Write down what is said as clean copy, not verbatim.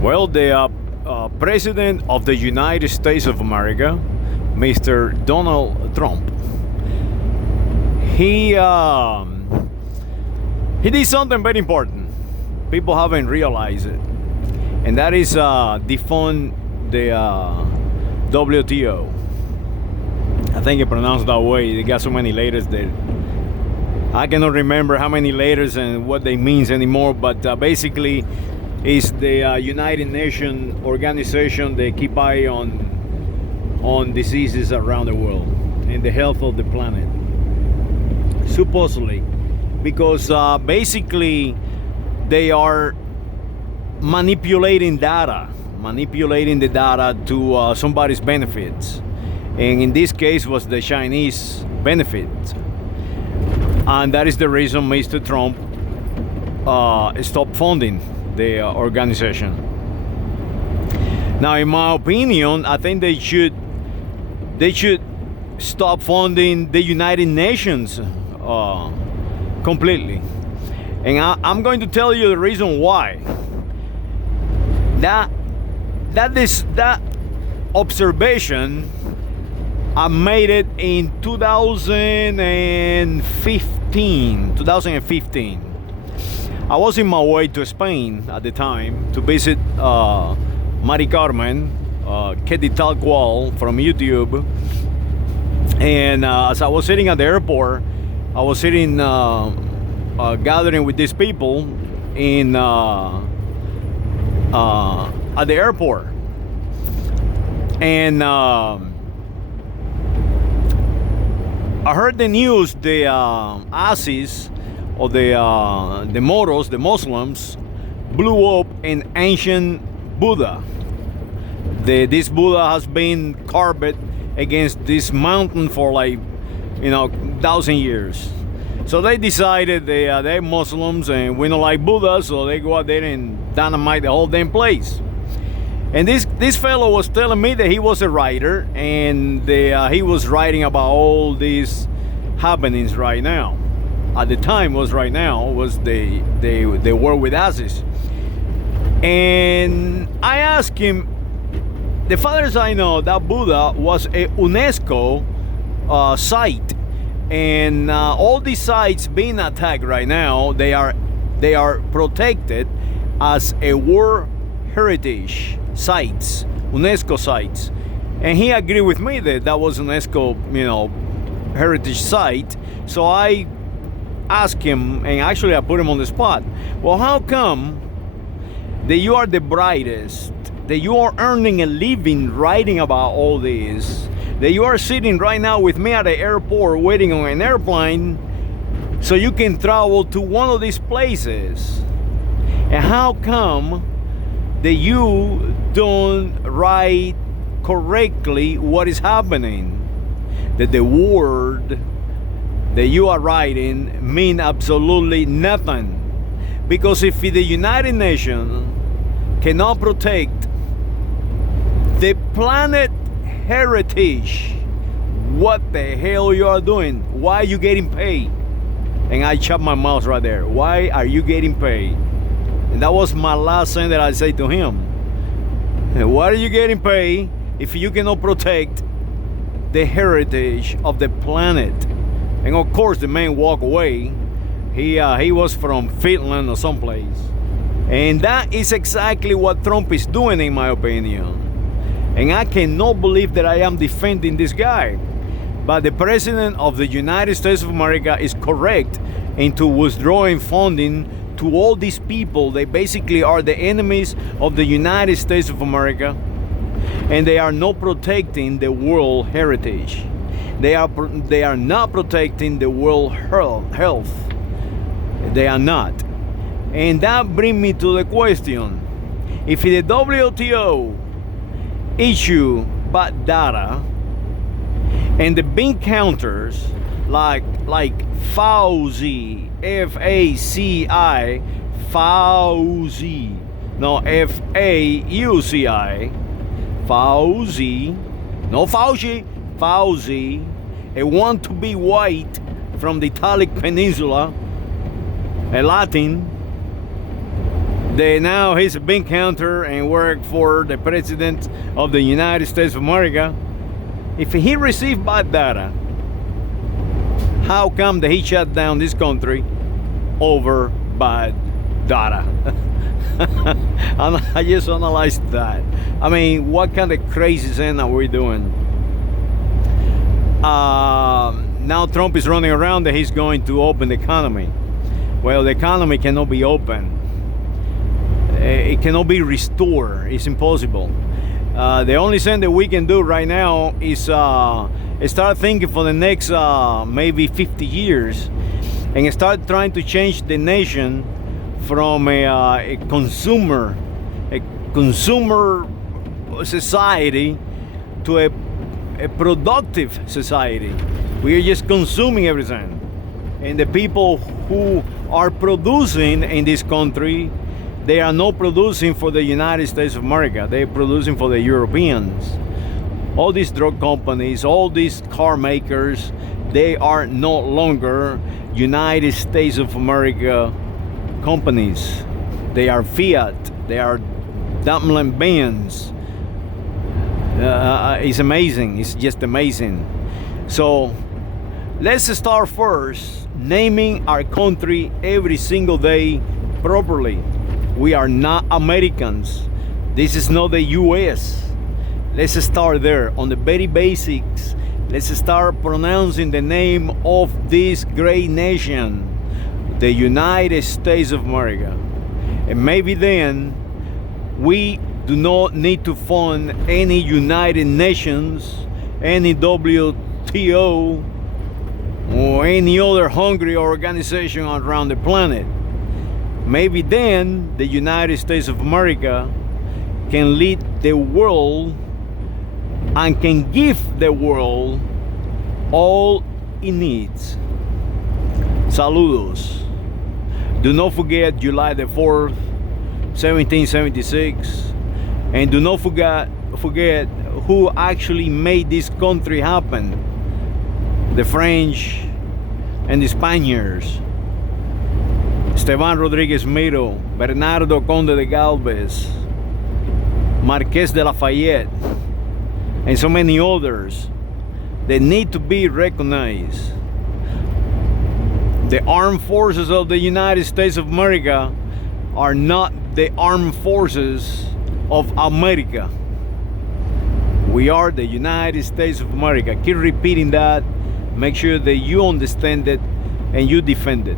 Well, the President of the United States of America, Mr. Donald Trump, he did something very important. People haven't realized it, and that is defund the WTO. I think it's pronounced that way. They got so many letters that I cannot remember how many letters and what they means anymore. But basically, it's the United Nations organization. They keep eye on diseases around the world and the health of the planet. Supposedly, because basically they are manipulating the data to somebody's benefits, and in this case was the Chinese benefit, and that is the reason Mr. Trump stopped funding the organization. Now, in my opinion, I think they should stop funding the United Nations completely, and I'm going to tell you the reason why. That observation, I made it in 2015. I was in my way to Spain at the time to visit Mari Carmen, Ketty Tal Cual from YouTube. And as I was sitting at the airport, I was sitting gathering with these people in at the airport, and I heard the news. The ISIS or the Moros, the Muslims, blew up an ancient Buddha. This Buddha has been carved against this mountain for 1,000 years. So they decided they're Muslims and we don't like Buddha, so they go out there and dynamite the whole damn place. And this fellow was telling me that he was a writer, and he was writing about all these happenings right now. At the time was the war with ISIS. And I asked him, the far as I know, that Buddha was a UNESCO site. And all these sites being attacked right now, they are protected as a World Heritage sites, UNESCO sites. And he agreed with me that was UNESCO, heritage site. So I asked him, and actually I put him on the spot. Well, how come that you are the brightest, that you are earning a living writing about all this, that you are sitting right now with me at the airport waiting on an airplane so you can travel to one of these places? And how come that you don't write correctly what is happening? That the word that you are writing mean absolutely nothing. Because if the United Nations cannot protect the planet heritage, what the hell you are doing? Why are you getting paid? And I chopped my mouth right there. Why are you getting paid? And that was my last thing that I said to him. Why are you getting paid if you cannot protect the heritage of the planet? And of course the man walked away. He was from Finland or someplace. And that is exactly what Trump is doing, in my opinion. And I cannot believe that I am defending this guy. But the President of the United States of America is correct into withdrawing funding to all these people. They basically are the enemies of the United States of America. And they are not protecting the world heritage. They are not protecting the world health. They are not. And that brings me to the question. If the WTO issue bad data and the big counters like Fauci, F-A-C-I, Fauci, no, F-A-U-C-I, Fauci, no Fauci, Fauci, a want to be white from the Italic Peninsula, a Latin, Now he's a bean counter and work for the President of the United States of America. If he received bad data, how come that he shut down this country over bad data? I just analyzed that. I mean, what kind of crazy thing are we doing? Now Trump is running around that he's going to open the economy. Well, the economy cannot be open. It cannot be restored. It's impossible. The only thing that we can do right now is start thinking for the next maybe 50 years and start trying to change the nation from a consumer society to a productive society. We are just consuming everything, and the people who are producing in this country, they are not producing for the United States of America. They're producing for the Europeans. All these drug companies, all these car makers, they are no longer United States of America companies. They are Fiat. They are Daimler-Benz. It's amazing. It's just amazing. So let's start first naming our country every single day properly. We are not Americans. This is not the US. Let's start there on the very basics. Let's start pronouncing the name of this great nation, the United States of America. And maybe then we do not need to fund any United Nations, any WTO, or any other hungry organization around the planet. Maybe then the United States of America can lead the world and can give the world all it needs. Saludos. Do not forget July the 4th, 1776. And do not forget who actually made this country happen. The French and the Spaniards. Esteban Rodriguez Miro, Bernardo Conde de Galvez, Marqués de Lafayette, and so many others that need to be recognized. The armed forces of the United States of America are not the armed forces of America. We are the United States of America. Keep repeating that. Make sure that you understand it and you defend it.